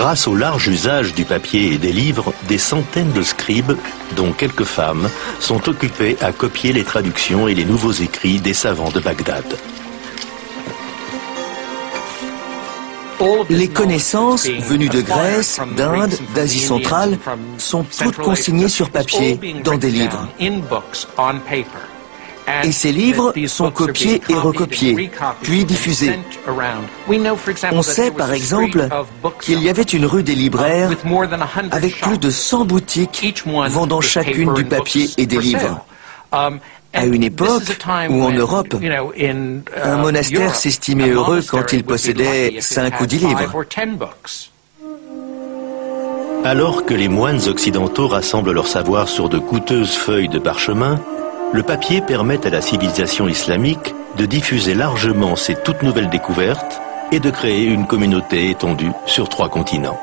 Grâce au large usage du papier et des livres, des centaines de scribes, dont quelques femmes, sont occupés à copier les traductions et les nouveaux écrits des savants de Bagdad. Les connaissances venues de Grèce, d'Inde, d'Asie centrale sont toutes consignées sur papier dans des livres. Et ces livres sont copiés et recopiés, puis diffusés. On sait par exemple qu'il y avait une rue des libraires avec plus de 100 boutiques vendant chacune du papier et des livres. À une époque où en Europe, un monastère s'estimait heureux quand il possédait 5 ou 10 livres. Alors que les moines occidentaux rassemblent leur savoir sur de coûteuses feuilles de parchemin, le papier permet à la civilisation islamique de diffuser largement ses toutes nouvelles découvertes et de créer une communauté étendue sur 3 continents.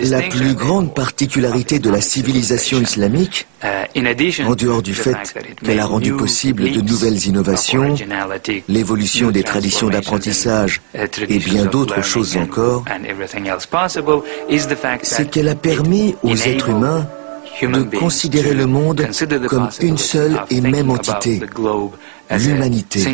La plus grande particularité de la civilisation islamique, en dehors du fait qu'elle a rendu possible de nouvelles innovations, l'évolution des traditions d'apprentissage et bien d'autres choses encore, c'est qu'elle a permis aux êtres humains de considérer le monde comme une seule et même entité, l'humanité.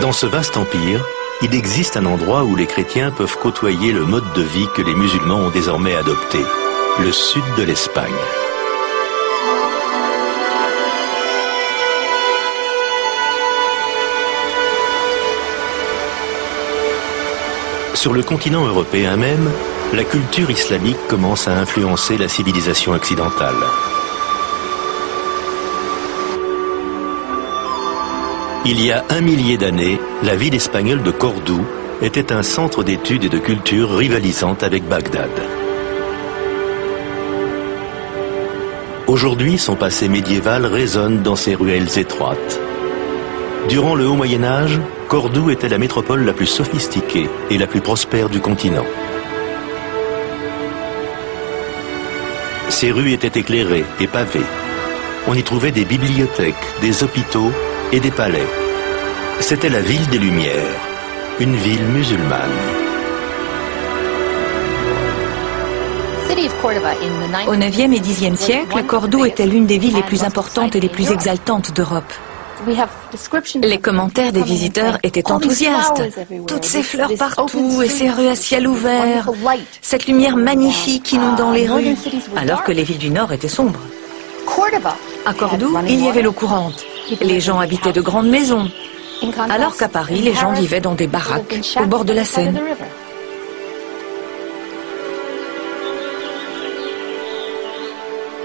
Dans ce vaste empire, il existe un endroit où les chrétiens peuvent côtoyer le mode de vie que les musulmans ont désormais adopté, le sud de l'Espagne. Sur le continent européen même, la culture islamique commence à influencer la civilisation occidentale. Il y a 1 millier d'années, la ville espagnole de Cordoue était un centre d'études et de culture rivalisante avec Bagdad. Aujourd'hui, son passé médiéval résonne dans ses ruelles étroites. Durant le Haut Moyen-Âge, Cordoue était la métropole la plus sophistiquée et la plus prospère du continent. Ses rues étaient éclairées et pavées. On y trouvait des bibliothèques, des hôpitaux et des palais. C'était la ville des Lumières, une ville musulmane. Au 9e et 10e siècle, Cordoue était l'une des villes les plus importantes et les plus exaltantes d'Europe. Les commentaires des visiteurs étaient enthousiastes. Toutes ces fleurs partout et ces rues à ciel ouvert, cette lumière magnifique inondant les rues, alors que les villes du Nord étaient sombres. À Cordoue, il y avait l'eau courante. Les gens habitaient de grandes maisons, alors qu'à Paris, les gens vivaient dans des baraques au bord de la Seine.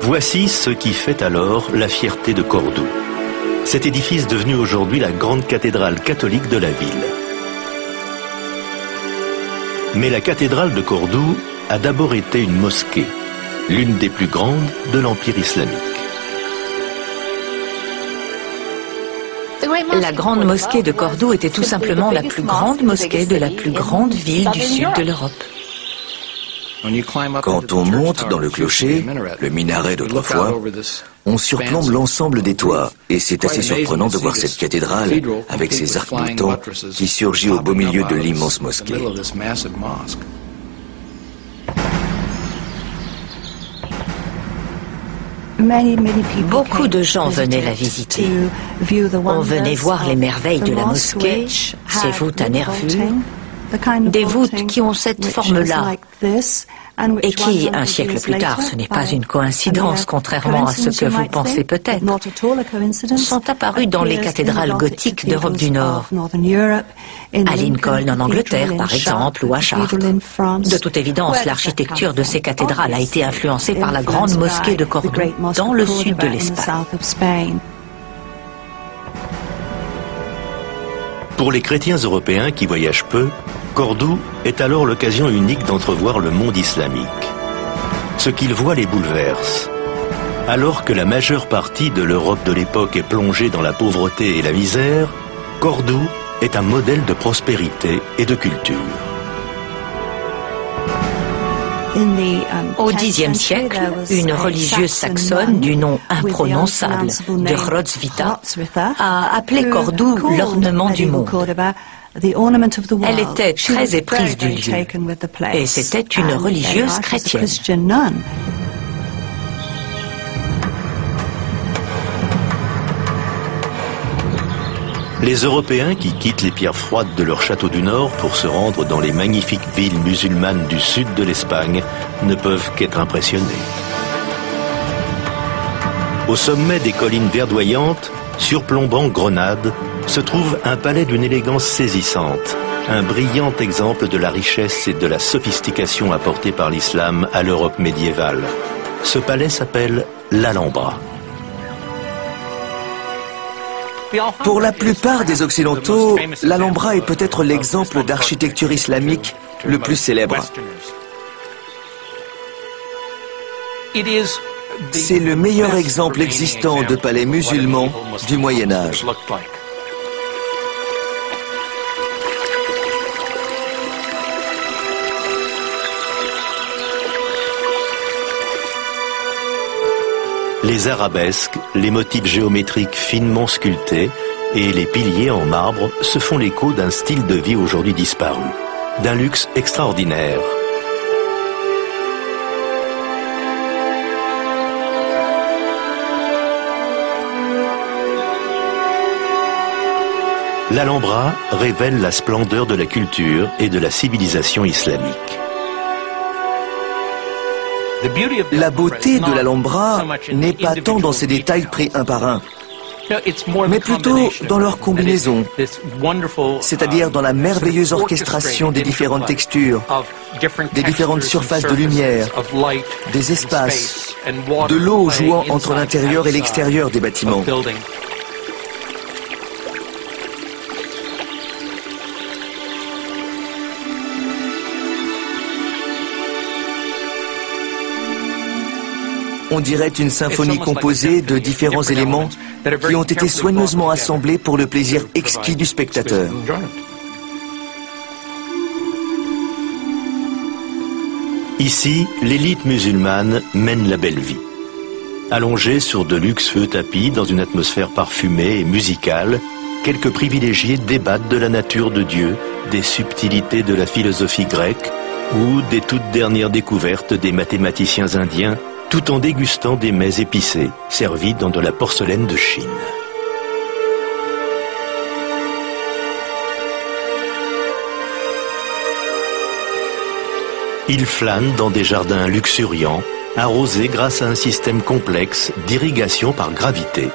Voici ce qui fait alors la fierté de Cordoue. Cet édifice devenu aujourd'hui la grande cathédrale catholique de la ville. Mais la cathédrale de Cordoue a d'abord été une mosquée, l'une des plus grandes de l'Empire islamique. La grande mosquée de Cordoue était tout simplement la plus grande mosquée de la plus grande ville du sud de l'Europe. Quand on monte dans le clocher, le minaret d'autrefois, on surplombe l'ensemble des toits et c'est assez surprenant de voir cette cathédrale avec ses arcs-boutants qui surgit au beau milieu de l'immense mosquée. Beaucoup de gens venaient la visiter. On venait voir les merveilles de la mosquée, ses voûtes à nervures, des voûtes qui ont cette forme-là et qui, un siècle plus tard, ce n'est pas une coïncidence, contrairement à ce que vous pensez peut-être, sont apparues dans les cathédrales gothiques d'Europe du Nord, à Lincoln en Angleterre par exemple, ou à Chartres. De toute évidence, l'architecture de ces cathédrales a été influencée par la grande mosquée de Cordoue, dans le sud de l'Espagne. Pour les chrétiens européens qui voyagent peu, Cordoue est alors l'occasion unique d'entrevoir le monde islamique. Ce qu'ils voient les bouleverse. Alors que la majeure partie de l'Europe de l'époque est plongée dans la pauvreté et la misère, Cordoue est un modèle de prospérité et de culture. Au Xe siècle, une religieuse saxonne du nom imprononçable de Hrosvitha a appelé Cordoue l'ornement du monde. Elle était très éprise du lieu et c'était une religieuse chrétienne. Les Européens qui quittent les pierres froides de leur château du Nord pour se rendre dans les magnifiques villes musulmanes du sud de l'Espagne ne peuvent qu'être impressionnés. Au sommet des collines verdoyantes, surplombant Grenade, se trouve un palais d'une élégance saisissante, un brillant exemple de la richesse et de la sophistication apportée par l'islam à l'Europe médiévale. Ce palais s'appelle l'Alhambra. Pour la plupart des Occidentaux, l'Alhambra est peut-être l'exemple d'architecture islamique le plus célèbre. C'est le meilleur exemple existant de palais musulman du Moyen Âge. Les arabesques, les motifs géométriques finement sculptés et les piliers en marbre se font l'écho d'un style de vie aujourd'hui disparu, d'un luxe extraordinaire. L'Alhambra révèle la splendeur de la culture et de la civilisation islamique. La beauté de l'Alhambra n'est pas tant dans ses détails pris un par un, mais plutôt dans leur combinaison, c'est-à-dire dans la merveilleuse orchestration des différentes textures, des différentes surfaces de lumière, des espaces, de l'eau jouant entre l'intérieur et l'extérieur des bâtiments. On dirait une symphonie composée de différents éléments qui ont été soigneusement assemblés pour le plaisir exquis du spectateur. Ici, l'élite musulmane mène la belle vie. Allongés sur de luxueux tapis dans une atmosphère parfumée et musicale, quelques privilégiés débattent de la nature de Dieu, des subtilités de la philosophie grecque ou des toutes dernières découvertes des mathématiciens indiens, tout en dégustant des mets épicés, servis dans de la porcelaine de Chine. Ils flânent dans des jardins luxuriants, arrosés grâce à un système complexe d'irrigation par gravité.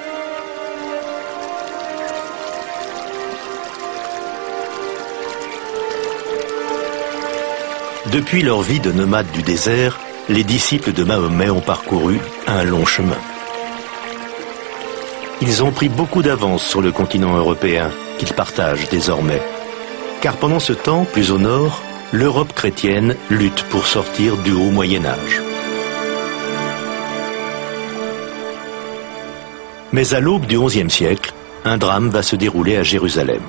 Depuis leur vie de nomades du désert, les disciples de Mahomet ont parcouru un long chemin. Ils ont pris beaucoup d'avance sur le continent européen, qu'ils partagent désormais. Car pendant ce temps, plus au nord, l'Europe chrétienne lutte pour sortir du haut Moyen-Âge. Mais à l'aube du XIe siècle, un drame va se dérouler à Jérusalem.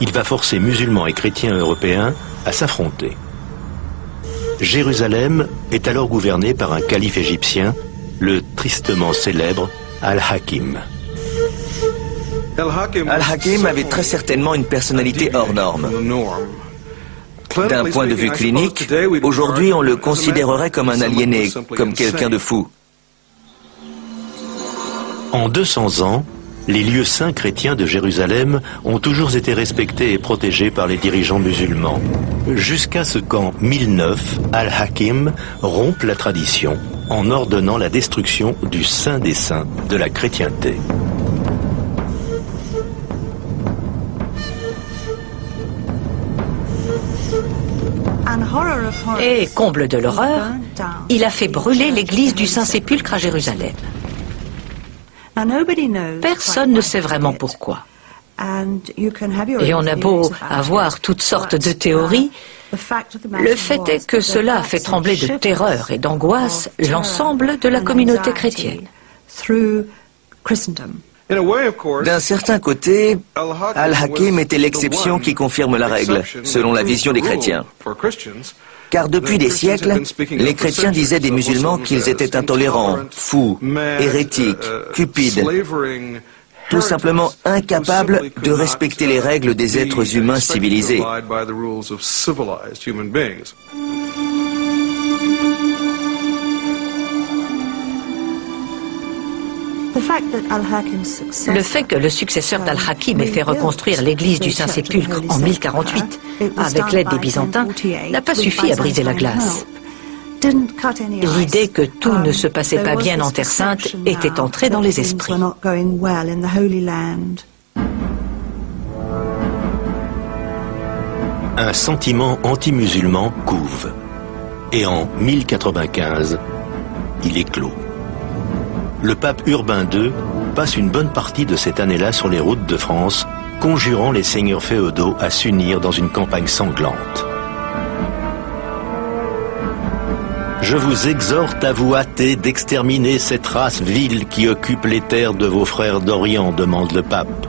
Il va forcer musulmans et chrétiens européens à s'affronter. Jérusalem est alors gouvernée par un calife égyptien, le tristement célèbre Al-Hakim. Al-Hakim avait très certainement une personnalité hors norme. D'un point de vue clinique, aujourd'hui on le considérerait comme un aliéné, comme quelqu'un de fou. En 200 ans, les lieux saints chrétiens de Jérusalem ont toujours été respectés et protégés par les dirigeants musulmans, jusqu'à ce qu'en 1009, Al-Hakim rompe la tradition en ordonnant la destruction du Saint des Saints de la chrétienté. Et, comble de l'horreur, il a fait brûler l'église du Saint-Sépulcre à Jérusalem. Personne ne sait vraiment pourquoi. Et on a beau avoir toutes sortes de théories, le fait est que cela a fait trembler de terreur et d'angoisse l'ensemble de la communauté chrétienne. D'un certain côté, Al-Hakim était l'exception qui confirme la règle, selon la vision des chrétiens. Car depuis des siècles, les chrétiens disaient des musulmans qu'ils étaient intolérants, fous, hérétiques, cupides, tout simplement incapables de respecter les règles des êtres humains civilisés. Le fait que le successeur d'Al-Hakim ait fait reconstruire l'église du Saint-Sépulcre en 1048 avec l'aide des Byzantins n'a pas suffi à briser la glace. L'idée que tout ne se passait pas bien en Terre Sainte était entrée dans les esprits. Un sentiment anti-musulman couve. Et en 1095, il éclot. Le pape Urbain II passe une bonne partie de cette année-là sur les routes de France, conjurant les seigneurs féodaux à s'unir dans une campagne sanglante. Je vous exhorte à vous hâter d'exterminer cette race vile qui occupe les terres de vos frères d'Orient, demande le pape.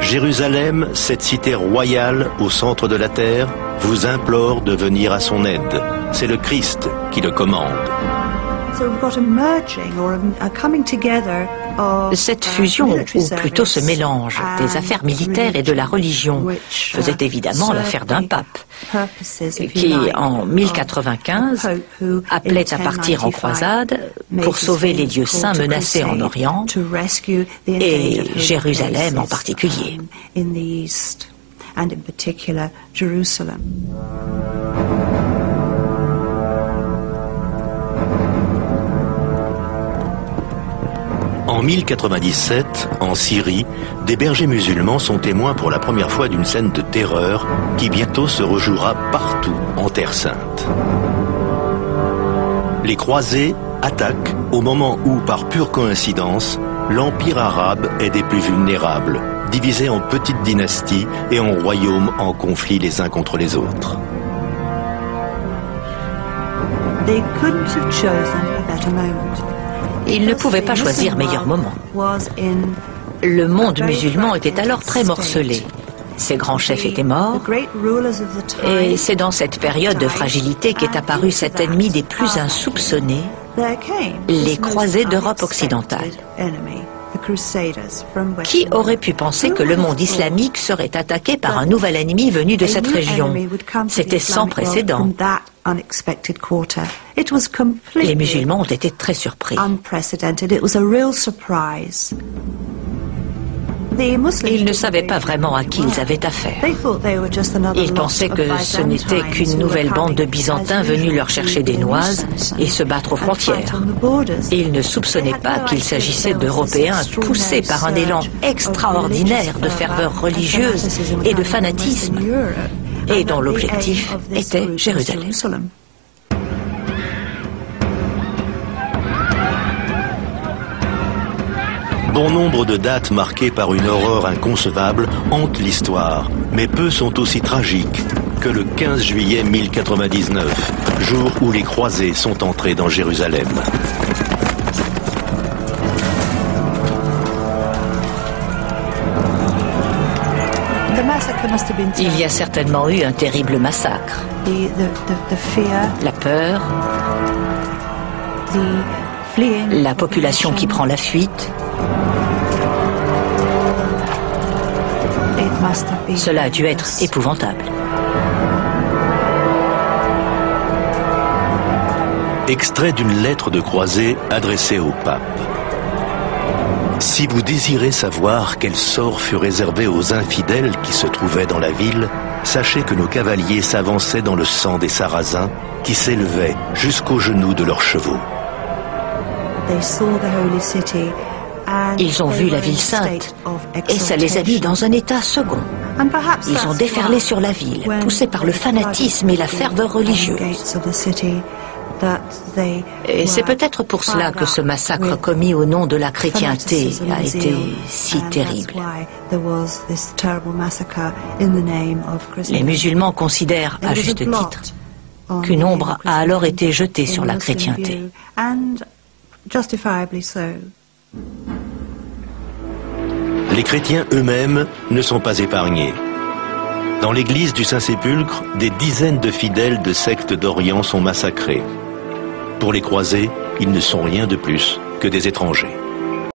Jérusalem, cette cité royale au centre de la terre, vous implore de venir à son aide. C'est le Christ qui le commande. Cette fusion, ou plutôt ce mélange, des affaires militaires et de la religion, faisait évidemment l'affaire d'un pape, qui, en 1095, appelait à partir en croisade pour sauver les lieux saints menacés en Orient, et Jérusalem en particulier. En 1097, en Syrie, des bergers musulmans sont témoins pour la première fois d'une scène de terreur qui bientôt se rejouera partout en Terre Sainte. Les croisés attaquent au moment où, par pure coïncidence, l'empire arabe est des plus vulnérables, divisé en petites dynasties et en royaumes en conflit les uns contre les autres. Ils ne pouvaient pas choisir meilleur moment. Le monde musulman était alors très morcelé. Ses grands chefs étaient morts, et c'est dans cette période de fragilité qu'est apparu cet ennemi des plus insoupçonnés, les croisés d'Europe occidentale. Qui aurait pu penser que le monde islamique serait attaqué par un nouvel ennemi venu de cette région? C'était sans précédent. Les musulmans ont été très surpris. Ils ne savaient pas vraiment à qui ils avaient affaire. Ils pensaient que ce n'était qu'une nouvelle bande de Byzantins venus leur chercher des noises et se battre aux frontières. Ils ne soupçonnaient pas qu'il s'agissait d'Européens poussés par un élan extraordinaire de ferveur religieuse et de fanatisme, et dont l'objectif était Jérusalem. Bon nombre de dates marquées par une horreur inconcevable hantent l'histoire, mais peu sont aussi tragiques que le 15 juillet 1099, jour où les croisés sont entrés dans Jérusalem. Il y a certainement eu un terrible massacre. La peur, la population qui prend la fuite. Cela a dû être épouvantable. Extrait d'une lettre de croisée adressée au pape. Si vous désirez savoir quel sort fut réservé aux infidèles qui se trouvaient dans la ville, sachez que nos cavaliers s'avançaient dans le sang des Sarrasins qui s'élevaient jusqu'aux genoux de leurs chevaux. Ils ont vu la ville sainte et ça les a mis dans un état second. Ils ont déferlé sur la ville, poussés par le fanatisme et la ferveur religieuse. Et c'est peut-être pour cela que ce massacre commis au nom de la chrétienté a été si terrible. Les musulmans considèrent, à juste titre, qu'une ombre a alors été jetée sur la chrétienté. Les chrétiens eux-mêmes ne sont pas épargnés. Dans l'église du Saint-Sépulcre, des dizaines de fidèles de sectes d'Orient sont massacrés. Pour les croisés, ils ne sont rien de plus que des étrangers.